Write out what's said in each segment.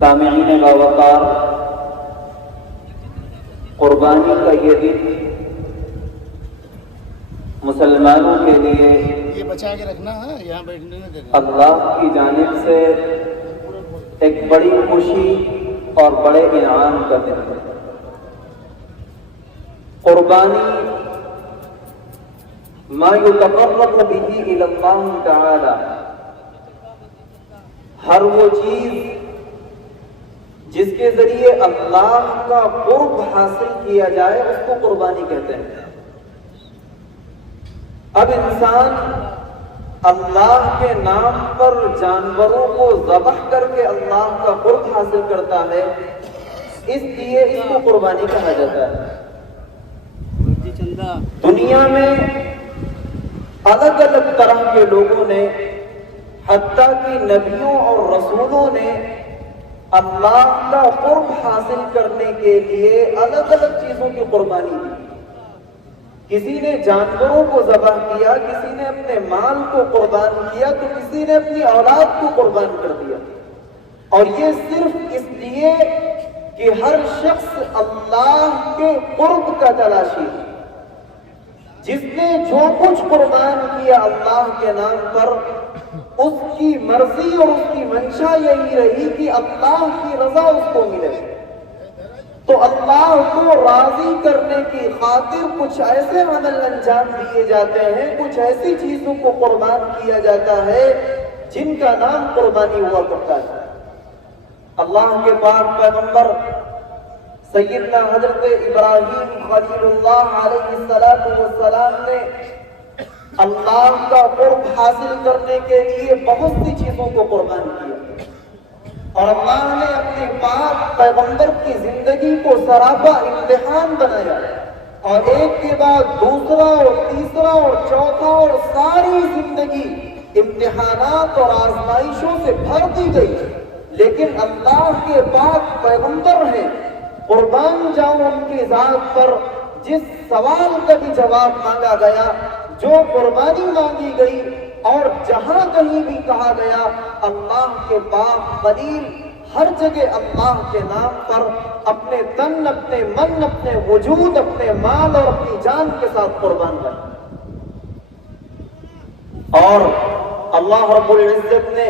سامعین باوقار، قربانی کا یہ دن مسلمانوں کے لیے یہ بچا کے رکھنا ہے، یہاں بیٹھنے نہیں دینا۔ اللہ کی جانب سے ایک بڑی خوشی اور بڑے انعام کا دن ہے۔ قربانی ما یتقرب بہ الی اللہ تعالی، ہر وہ چیز جس کے ذریعے اللہ کا قرب حاصل کیا جائے اس کو قربانی کہتے ہیں۔ اب انسان اللہ کے نام پر جانوروں کو ذبح کر کے اللہ کا قرب حاصل کرتا ہے، اس لیے اس کو قربانی کہا جاتا ہے۔ دنیا میں الگ الگ طرح کے لوگوں نے، حتیٰ کہ نبیوں اور رسولوں نے اللہ کا قرب حاصل کرنے کے لیے الگ الگ چیزوں کی قربانی دی۔ کسی نے جانوروں کو ذبح کیا، کسی نے اپنے مال کو قربان کیا، تو کسی نے اپنی اولاد کو قربان کر دیا۔ اور یہ صرف اس لیے کہ ہر شخص اللہ کے قرب کا تلاشی ہے۔ جس نے جو کچھ قربان کیا اللہ کے نام پر، اس کی مرضی اور اس کی منشا یہی رہی کہ اللہ کی رضا اس کو ملے۔ تو اللہ کو راضی کرنے کی خاطر کچھ ایسے عمل انجام دیے جاتے ہیں، کچھ ایسی چیزوں کو قربان کیا جاتا ہے جن کا نام قربانی ہوا کرتا ہے۔ اللہ کے پاک پیغمبر سیدنا حضرت ابراہیم خلیل اللہ علیہ السلام نے اللہ کا قرب حاصل کرنے کے لیے بہت سی چیزوں کو قربان کیا، اور اللہ نے اپنے پاک پیغمبر کی زندگی کو سراپا امتحان بنایا، اور ایک کے بعد دوسرا اور تیسرا اور چوتھا، اور ساری زندگی امتحانات اور آزمائشوں سے بھر دی گئی۔ لیکن اللہ کے پاک پیغمبر ہیں، قربان جاؤں ان کی ذات پر، جس سوال کا بھی جواب مانگا گیا، جو قربانی مانگی گئی، اور جہاں کہیں بھی کہا گیا اللہ کے پاک خلیل ہر جگہ اللہ کے نام پر اپنے تن، اپنے من، اپنے وجود، اپنے مال اور اپنی جان کے ساتھ قربان کرے۔ اور اللہ رب العزت نے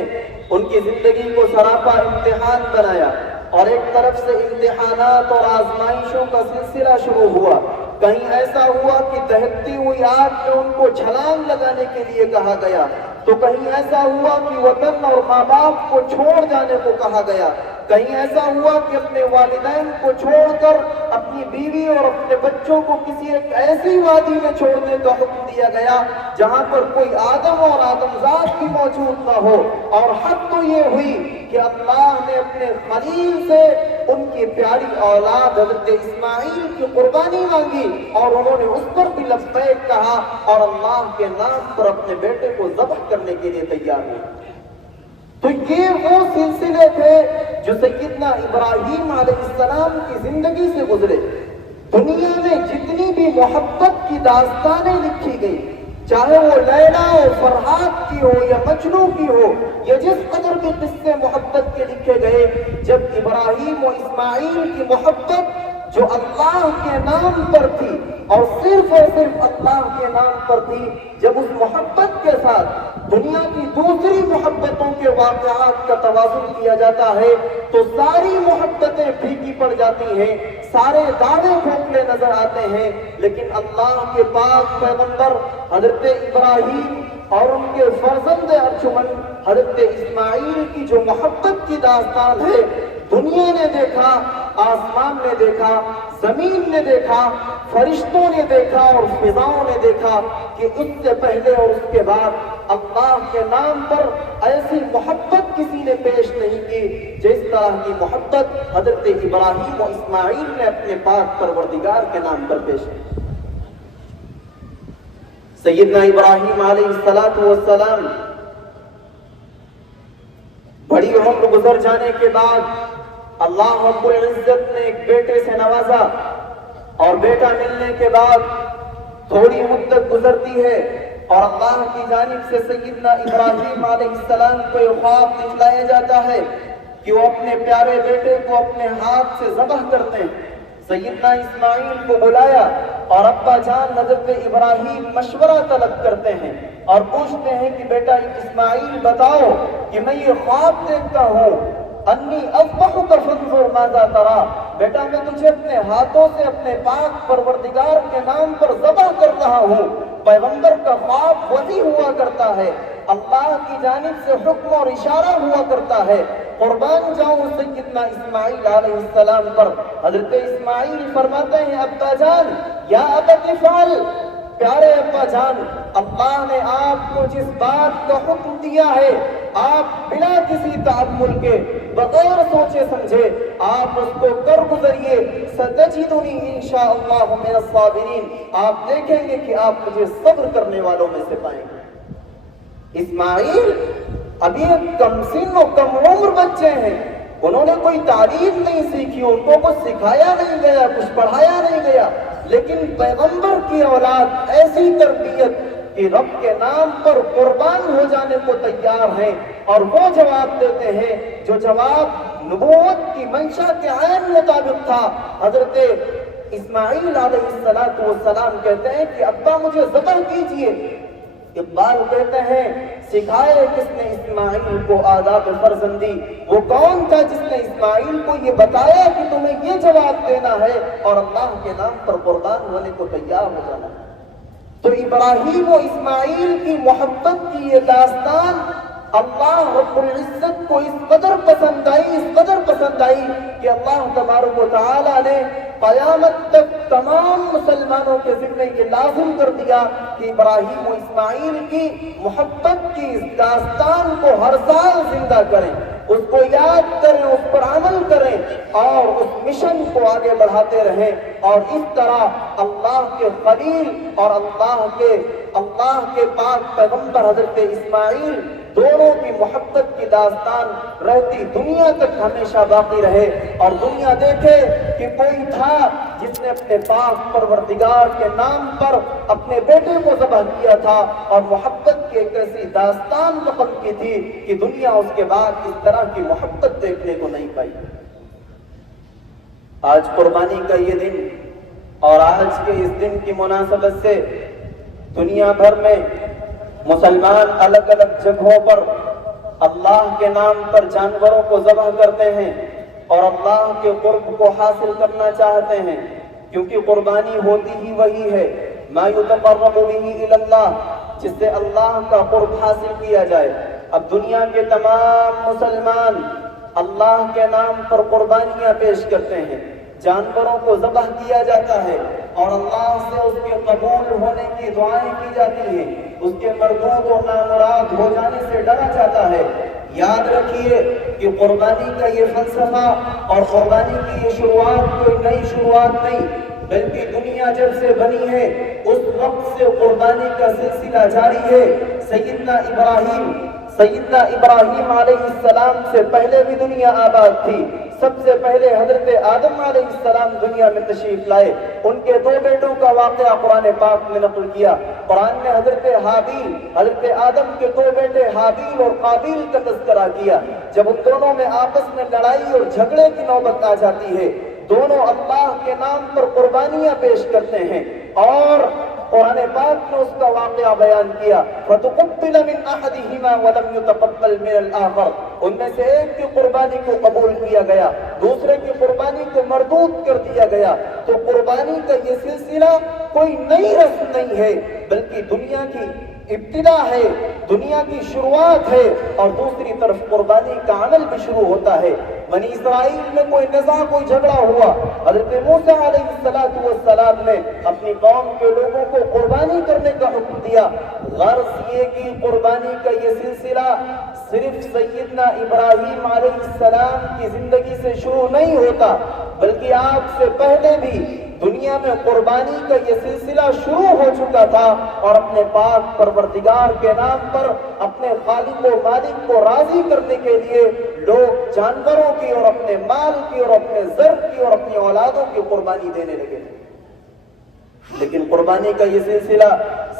ان کی زندگی کو سراپا امتحان بنایا، اور ایک طرف سے امتحانات اور آزمائشوں کا سلسلہ شروع ہوا۔ کہیں ایسا ہوا کہ دہکتی ہوئی آگ میں ان کو چھلانگ لگانے کے لیے کہا گیا، تو کہیں ایسا ہوا کہ وطن اور ماں باپ کو چھوڑ جانے کو کہا گیا، کہیں ایسا ہوا کہ اپنے والدین کو چھوڑ کر اپنی بیوی اور اپنے بچوں کو کسی ایک ایسی وادی میں چھوڑنے کا حکم دیا گیا جہاں پر کوئی آدم اور آدمزاد بھی موجود نہ ہو۔ اور حد تو یہ ہوئی کہ اللہ نے اپنے خلیل سے ان کی پیاری اولاد حضرت اسماعیل کی قربانی مانگی، اور انہوں نے اس پر بھی لبیک کہا، اور اللہ کے نام پر اپنے بیٹے کو ذبح کرنے کے لیے تیار ہوئے۔ تو یہ وہ سلسلے تھے جو سیدنا ابراہیم علیہ السلام کی زندگی سے گزرے۔ دنیا میں جتنی بھی محبت کی داستانیں لکھی گئی، چاہے وہ لیلا اور فرحات کی ہو یا مجنوں کی ہو، یا جس قدر بھی قصے محبت کے لکھے گئے، جب ابراہیم و اسماعیل کی محبت جو اللہ کے نام پر تھی، اور صرف اللہ کے نام پر تھی، جب اس محبت کے ساتھ دنیا کی دوسری محبتوں کے واقعات کا توازن کیا جاتا ہے تو ساری محبتیں پھیکی پڑ جاتی ہیں، سارے دعوے کھوکھلے نظر آتے ہیں۔ لیکن اللہ کے پاک پیغمبر حضرت ابراہیم اور ان کے فرزند ارجمند حضرت اسماعیل کی جو محبت کی داستان ہے، دنیا نے دیکھا، آسمان نے دیکھا، زمین نے دیکھا، فرشتوں نے دیکھا اور فضاؤں نے دیکھا کہ اس سے پہلے اور اس کے بعد اللہ کے نام پر ایسی محبت کسی نے پیش نہیں کی جس طرح کی محبت حضرت ابراہیم و اسماعیل نے اپنے پاک پروردگار کے نام پر پیش کی۔ سیدنا ابراہیم علیہ السلام بڑی عمر گزر جانے کے بعد اللہ رب العزت نے ایک بیٹے سے نوازا، اور بیٹا ملنے کے بعد تھوڑی مدت گزرتی ہے اور اللہ کی جانب سے سیدنا ابراہیم علیہ السلام کو یہ خواب دکھلایا جاتا ہے کہ وہ اپنے پیارے بیٹے کو اپنے ہاتھ سے ذبح کرتے ہیں۔ سیدنا اسماعیل کو بلایا اور ابا جان حضرت ابراہیم مشورہ طلب کرتے ہیں اور پوچھتے ہیں کہ بیٹا اسماعیل بتاؤ کہ میں یہ خواب دیکھتا ہوں، انی اذبحک فانظر ماذا تری، بیٹا میں تجھے اپنے ہاتھوں سے اپنے پاک پروردگار کے نام پر ذبح کر رہا ہوں۔ پیغمبر کا خواب وحی ہوا کرتا ہے، اللہ کی جانب سے حکم اور اشارہ ہوا کرتا ہے۔ قربان جاؤں سیدنا اسماعیل علیہ السلام پر۔ حضرت اسماعیل فرماتے ہیں ابا جان یا ابت افعل، پیارے ابا جان اللہ نے آپ کو جس بات کا حکم دیا ہے آپ بلا کسی تعمل کے بغیر سوچے سمجھے آپ اس کو کر گزریے۔ ستجدنی انشاءاللہ من الصابرین، آپ دیکھیں گے کہ آپ مجھے صبر کرنے والوں میں سے پائیں گے۔ اسماعیل ابھی کم سن و کم عمر بچے ہیں، انہوں نے کوئی تعلیم نہیں سیکھی، ان کو کچھ سکھایا نہیں گیا، کچھ پڑھایا نہیں گیا، لیکن پیغمبر کی اولاد ایسی تربیت کہ رب کے نام پر قربان ہو جانے کو تیار ہیں، اور وہ جواب دیتے ہیں جو جواب نبوت کی منشا کے عین مطابق تھا۔ حضرت اسماعیل علیہ السلام کہتے ہیں کہ ابا مجھے ذبح کیجئے۔ اقبال کہتے ہیں سکھائے کس نے اسماعیل کو آداب فرزندی، وہ کون تھا جس نے اسماعیل کو یہ بتایا کہ تمہیں یہ جواب دینا ہے اور اللہ کے نام پر قربان ہونے کو تیار ہو جانا ہے۔ تو ابراہیم و اسماعیل کی محبت کی یہ داستان اللہ رب العزت کو اس قدر پسند آئی کہ اللہ تبارک و تعالی نے قیامت تک تمام مسلمانوں کے ذمہ یہ لازم کر دیا کہ ابراہیم و اسماعیل کی محبت کی اس داستان کو ہر سال زندہ کریں، اس کو یاد کریں، اس پر عمل کریں اور اس مشن کو آگے بڑھاتے رہیں، اور اس طرح اللہ کے خلیل اور اللہ کے پاک پیغمبر حضرت اسماعیل دونوں کی محبت کی داستان رہتی دنیا تک ہمیشہ باقی رہے، اور دنیا دیکھے کہ کوئی تھا جس نے اپنے پاک پروردگار کے نام پر اپنے بیٹے کو ذبح کیا تھا اور محبت کی ایک ایسی داستان نقل کی تھی کہ دنیا اس کے بعد اس طرح کی محبت دیکھنے کو نہیں پائی۔ آج قربانی کا یہ دن اور آج کے اس دن کی مناسبت سے دنیا بھر میں مسلمان الگ الگ جگہوں پر اللہ کے نام پر جانوروں کو ذبح کرتے ہیں اور اللہ کے قرب کو حاصل کرنا چاہتے ہیں، کیونکہ قربانی ہوتی ہی وہی ہے ما یتقرب بہ الی اللہ، جس سے اللہ کا قرب حاصل کیا جائے۔ اب دنیا کے تمام مسلمان اللہ کے نام پر قربانیاں پیش کرتے ہیں، جانوروں کو ذبح کیا جاتا ہے اور اللہ سے اس کے قبول ہونے کی دعائیں کی جاتی ہیں، اس کے مردود و نامراد ہو جانے سے ڈرا جاتا ہے۔ یاد رکھیے کہ قربانی کا یہ فلسفہ اور قربانی کی یہ شروعات کوئی نئی شروعات نہیں، بلکہ دنیا جب سے بنی ہے اس وقت سے قربانی کا سلسلہ جاری ہے۔ سیدنا ابراہیم علیہ السلام سے پہلے بھی دنیا آباد تھی، سب سے پہلے حضرت آدم علیہ السلام دنیا میں تشریف لائے، ان کے دو بیٹوں کا واقعہ قرآن پاک میں نقل کیا۔ قرآن نے حضرت آدم کے دو بیٹے حابیل اور قابیل کا تذکرہ کیا۔ جب ان دونوں میں آپس میں لڑائی اور جھگڑے کی نوبت آ جاتی ہے، دونوں اللہ کے نام پر قربانیاں پیش کرتے ہیں اور قرآن پاک نے اس کا واقعہ بیان کیا۔ فَتُقُبِّلَ مِنْ أَحَدِهِمَا وَلَمْ يُتَقَبَّلْ مِنَ الْآخَرِ، ان میں سے ایک کی قربانی کو قبول کیا گیا، دوسرے کی قربانی کو مردود کر دیا گیا۔ تو قربانی کا یہ سلسلہ کوئی نئی رسم نہیں ہے، بلکہ دنیا کی ابتدا ہے، دنیا کی شروعات ہے، اور دوسری طرف قربانی کا عمل بھی شروع ہوتا ہے۔ بنی اسرائیل میں کوئی نزاع، کوئی جھگڑا ہوا، حضرت موسیٰ علیہ السلام نے اپنی قوم کے لوگوں کو قربانی کرنے کا حکم دیا۔ غرض یہ کہ قربانی کا یہ سلسلہ صرف سیدنا ابراہیم علیہ السلام کی زندگی سے شروع نہیں ہوتا، بلکہ آپ سے پہلے بھی دنیا میں قربانی کا یہ سلسلہ شروع ہو چکا تھا، اور اپنے پاک پروردگار کے نام پر اپنے خالق و مالک کو راضی کرنے کے لیے لوگ جانوروں کی اور اپنے مال کی اور اپنے زر کی اور اپنی اولادوں کی قربانی دینے لگے تھے۔ لیکن قربانی کا یہ سلسلہ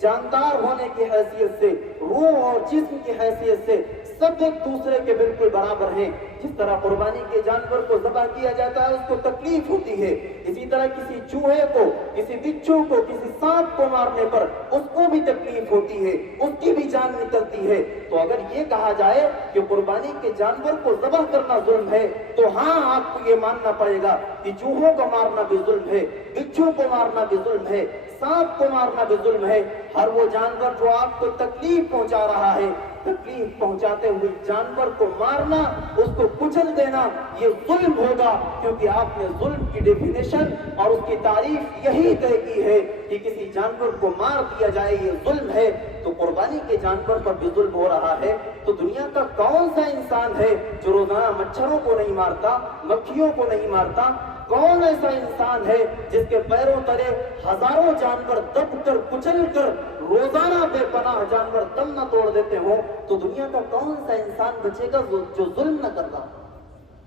جاندار ہونے کی حیثیت سے، روح اور جسم کی حیثیت سے سب ایک دوسرے کے بالکل برابر ہیں۔ جس طرح قربانی کے جانور کو ذبح کیا جاتا ہے اس کو تکلیف ہوتی ہے، اسی طرح کسی چوہے کو، کسی بچھو کو، کسی سانپ کو مارنے پر اس کو بھی تکلیف ہوتی ہے، اس کی بھی جان نکلتی ہے۔ تو اگر یہ کہا جائے کہ قربانی کے جانور کو ذبح کرنا ظلم ہے تو ہاں آپ کو یہ ماننا پڑے گا کہ چوہوں کو مارنا بھی ظلم ہے، بچھو کو مارنا بھی ظلم ہے، سانپ کو مارنا بھی ظلم ہے۔ ہر وہ جانور جو آپ کو تکلیف پہنچا رہا ہے، تکلیف پہنچاتے ہوئے جانور کو مارنا، اس کو کچل دینا، یہ ظلم ہوگا، کیونکہ آپ نے ظلم کی ڈیفینیشن اور اس کی تعریف یہی طے کی ہے کہ کسی جانور کو مار دیا جائے یہ ظلم ہے۔ تو قربانی کے جانور پر بھی ظلم ہو رہا ہے، تو دنیا کا کون سا انسان ہے جو روزانہ مچھروں کو نہیں مارتا، مکھیوں کو نہیں مارتا؟ کون ایسا انسان ہے جس کے پیروں تلے ہزاروں جانور دب کر کچل کر روزانہ بے پناہ جانور دم نہ توڑ دیتے ہوں؟ تو دنیا کا کون سا انسان بچے گا جو ظلم نہ کر رہا؟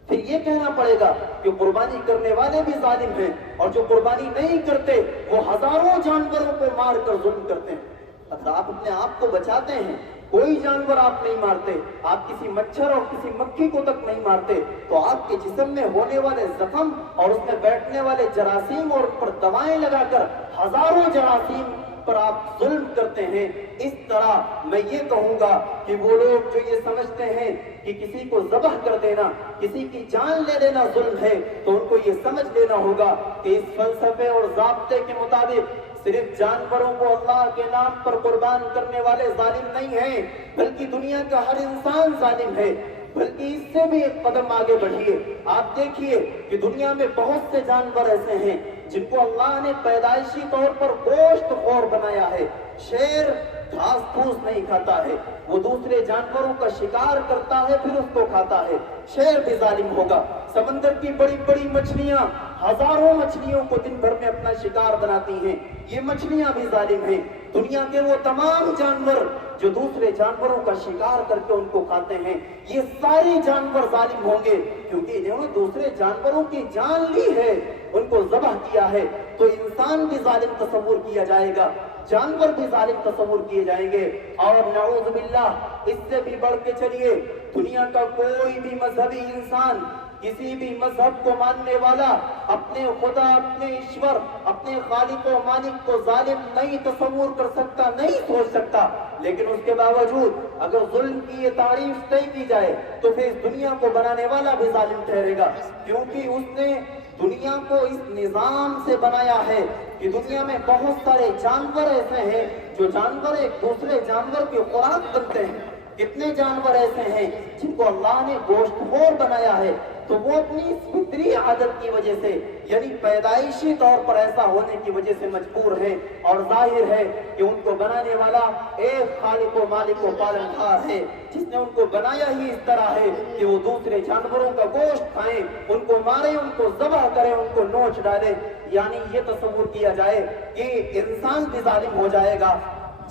پھر یہ کہنا پڑے گا کہ قربانی کرنے والے بھی ظالم ہیں، اور جو قربانی نہیں کرتے وہ ہزاروں جانوروں کو مار کر ظلم کرتے ہیں۔ اگر آپ اپنے آپ کو بچاتے ہیں، کوئی جانور آپ نہیں مارتے، آپ کسی مچھر اور کسی مکھی کو تک نہیں مارتے، تو آپ کے جسم میں ہونے والے زخم اور اس میں بیٹھنے والے جراثیم اور پر دوائیں لگا کر ہزاروں جراثیم پر آپ ظلم کرتے ہیں۔ اس طرح میں یہ کہوں گا کہ وہ لوگ جو یہ سمجھتے ہیں کہ کسی کو ذبح کر دینا، کسی کی جان لے لینا ظلم ہے، تو ان کو یہ سمجھ لینا ہوگا کہ اس فلسفے اور ضابطے کے مطابق صرف جانوروں کو اللہ کے نام پر قربان کرنے والے ظالم نہیں ہیں، بلکہ دنیا کا ہر انسان ظالم ہے۔ بلکہ اس سے بھی ایک قدم آگے بڑھیے، آپ دیکھیے کہ دنیا میں بہت سے جانور ایسے ہیں جن کو اللہ نے پیدائشی طور پر گوشت خور بنایا ہے۔ شیر گھاس پھوس نہیں کھاتا ہے، وہ دوسرے جانوروں کا شکار کرتا ہے پھر اس کو کھاتا ہے۔ شیر بھی ظالم ہوگا۔ سمندر کی بڑی بڑی مچھلیاں ہزاروں مچھلیوں کو دن بھر میں اپنا شکار بناتی ہیں، یہ مچھلیاں بھی ظالم ہیں۔ دنیا کے وہ تمام جانور جو دوسرے جانوروں کا شکار کر کے ان کو کھاتے ہیں، یہ سارے جانور ظالم ہوں گے، کیونکہ انہوں نے دوسرے جانوروں کی جان لی ہے، ان کو ذبح کیا ہے۔ تو انسان بھی ظالم تصور کیا جائے گا، جانور بھی ظالم تصور کیے جائیں گے۔ اور نعوذ باللہ اس سے بھی بڑھ کے چلیے، دنیا کا کوئی بھی مذہبی انسان، کسی بھی مذہب کو ماننے والا اپنے خدا، اپنے ایشور، اپنے خالق و مالک کو ظالم نہیں تصور کر سکتا، نہیں سوچ سکتا۔ لیکن اس کے باوجود اگر ظلم کی یہ تعریف طے کی جائے تو پھر اس دنیا کو بنانے والا بھی ظالم ٹھہرے گا، کیونکہ اس نے دنیا کو اس نظام سے بنایا ہے کہ دنیا میں بہت سارے جانور ایسے ہیں جو جانور ایک دوسرے جانور کی خوراک بنتے ہیں۔ کتنے جانور ایسے ہیں جن کو اللہ نے گوشت خور بنایا ہے، تو وہ اپنی اس فطری عادت کی وجہ سے، یعنی پیدائشی طور پر ایسا ہونے کی وجہ سے مجبور ہے، اور ظاہر ہے کہ ان کو بنانے والا ایک خالق و مالک و پالنہار ہے جس نے ان کو بنایا ہی اس طرح ہے کہ وہ دوسرے جانوروں کا گوشت کھائیں، ان کو مارے، ان کو ذبح کریں، ان کو نوچ ڈالے۔ یعنی یہ تصور کیا جائے کہ انسان بھی ظالم ہو جائے گا،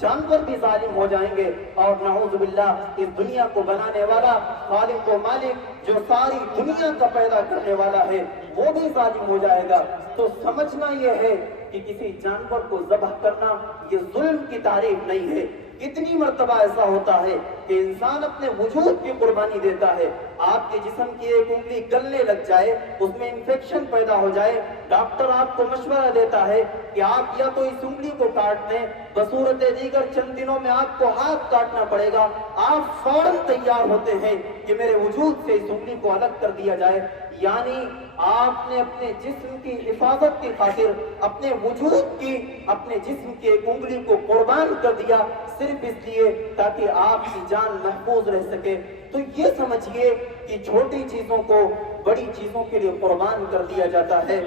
جانور بھی ظالم ہو جائیں گے، اور نعوذ باللہ اس دنیا کو بنانے والا خالق و مالک جو ساری دنیا کا پیدا کرنے والا ہے وہ بھی ظالم ہو جائے گا۔ تو سمجھنا یہ ہے کہ کسی جانور کو ذبح کرنا یہ ظلم کی تعریف نہیں ہے۔ کتنی مرتبہ ایسا ہوتا ہے کہ انسان اپنے وجود کی قربانی دیتا ہے، آپ کے جسم کی ایک انگلی گلنے لگ جائے، اس میں انفیکشن پیدا ہو جائے، ڈاکٹر آپ کو مشورہ دیتا ہے کہ آپ یا تو اس انگلی کو کاٹ دیں، بصورت دیگر چند دنوں میں آپ کو ہاتھ کاٹنا پڑے گا، آپ فوراً تیار ہوتے ہیں کہ میرے وجود سے اس انگلی کو الگ کر دیا جائے۔ یعنی آپ نے اپنے جسم کی حفاظت کی خاطر اپنے وجود کی، اپنے جسم کی ایک انگلی کو قربان کر دیا، صرف اس لیے تاکہ آپ کی جان محفوظ رہ سکے۔ تو یہ سمجھیے کہ چھوٹی چیزوں کو بڑی چیزوں کے لیے قربان کر دیا جاتا ہے،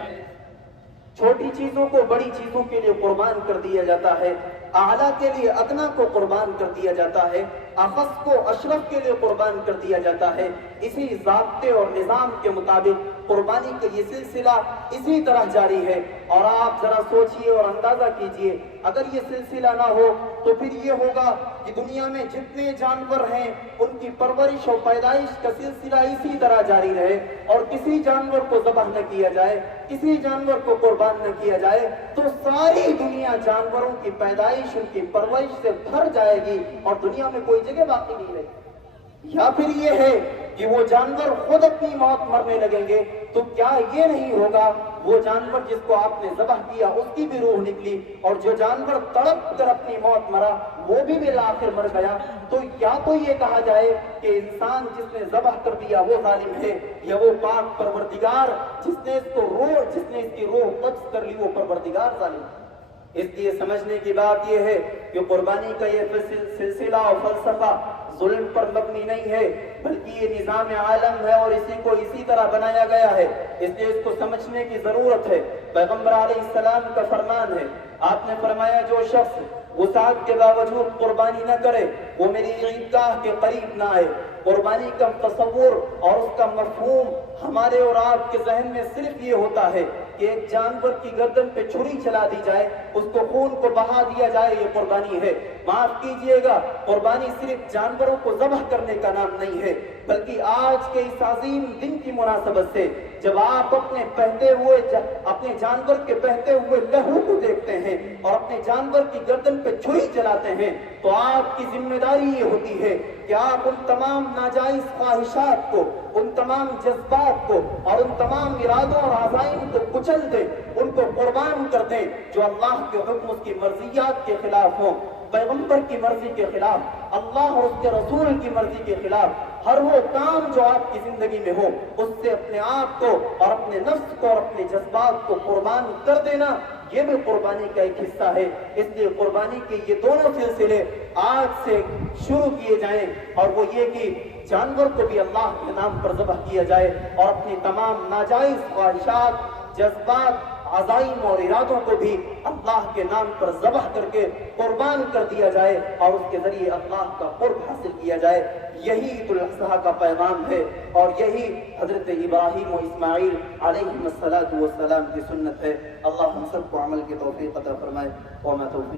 چھوٹی چیزوں کو بڑی چیزوں کے لیے قربان کر دیا جاتا ہے، اعلیٰ کے لیے ادنا کو قربان کر دیا جاتا ہے، اخص کو اشرف کے لیے قربان کر دیا جاتا ہے۔ اسی ضابطے اور نظام کے مطابق قربانی کا یہ سلسلہ اسی طرح جاری ہے۔ اور آپ ذرا سوچئے اور اندازہ کیجئے، اگر یہ سلسلہ نہ ہو تو پھر یہ ہوگا کہ دنیا میں جتنے جانور ہیں ان کی پرورش اور پیدائش کا سلسلہ اسی طرح جاری رہے، اور کسی جانور کو ذبح نہ کیا جائے، کسی جانور کو قربان نہ نہ کیا جائے تو ساری دنیا جانوروں کی پیدائش ان کی پرورش سے بھر جائے گی اور دنیا میں کوئی جگہ باقی نہیں رہے گی۔ یا پھر یہ ہے کہ وہ جانور خود اپنی موت مرنے لگیں گے، تو کیا یہ نہیں ہوگا وہ جانور جس کو آپ نے ذبح کیا اس کی بھی روح نکلی، اور جو جانور تڑپ کر اپنی موت مرا وہ بھی بالآخر مر گیا؟ تو یا تو یہ کہا جائے کہ انسان جس نے ذبح کر دیا وہ ظالم ہے، یا وہ پاک پروردگار جس نے اس کی روح قبض کر لی وہ پروردگار ظالم ہے۔ اس لیے سمجھنے کی بات یہ ہے کہ قربانی کا یہ سلسلہ اور فلسفہ ظلم پر مبنی نہیں ہے، بلکہ یہ نظام عالم ہے اور اسی کو اسی طرح بنایا گیا ہے، اس لیے اس کو سمجھنے کی ضرورت ہے۔ پیغمبر علیہ السلام کا فرمان ہے، آپ نے فرمایا جو شخص وسعت کے باوجود قربانی نہ کرے وہ میری عیدگاہ کے قریب نہ آئے۔ قربانی کا تصور اور اس کا مفہوم ہمارے اور آپ کے ذہن میں صرف یہ ہوتا ہے کہ ایک جانور کی گردن پہ چھری چلا دی جائے، اس کو خون کو بہا دیا جائے، یہ قربانی ہے۔ معاف کیجئے گا، قربانی صرف جانوروں کو ذبح کرنے کا نام نہیں ہے، بلکہ آج کے اس عظیم دن کی مناسبت سے جب آپ اپنے جانور کے بہتے ہوئے لہو کو دیکھتے ہیں اور اپنے جانور کی گردن پہ چھری چلاتے ہیں تو آپ کی ذمہ داری یہ ہوتی ہے کہ آپ ان تمام ناجائز خواہشات کو، ان تمام جذبات کو اور ان تمام ارادوں اور عزائم کو کچل دیں، ان کو قربان کر دیں جو اللہ کے حکم اس کی مرضیات کے خلاف ہوں، پیغمبر کی مرضی کے خلاف، اللہ اور اس کے رسول کی مرضی کے خلاف۔ ہر وہ کام جو آپ کی زندگی میں ہو اس سے اپنے آپ کو اور اپنے نفس کو اور اپنے جذبات کو قربان کر دینا، یہ بھی قربانی کا ایک حصہ ہے۔ اس لیے قربانی کے یہ دونوں سلسلے آج سے شروع کیے جائیں، اور وہ یہ کہ جانور کو بھی اللہ کے نام پر ذبح کیا جائے اور اپنی تمام ناجائز خواہشات، جذبات، عزائم اور ارادوں کو بھی اللہ کے نام پر ذبح کر کے قربان کر دیا جائے اور اس کے ذریعے اللہ کا قرب حاصل کیا جائے۔ یہی عید الاضحیٰ کا پیغام ہے اور یہی حضرت ابراہیم و اسماعیل علیہم الصلاۃ والسلام کی سنت ہے۔ اللہ ہم سب کو عمل کی توفیق عطا فرمائے۔ وما توفیق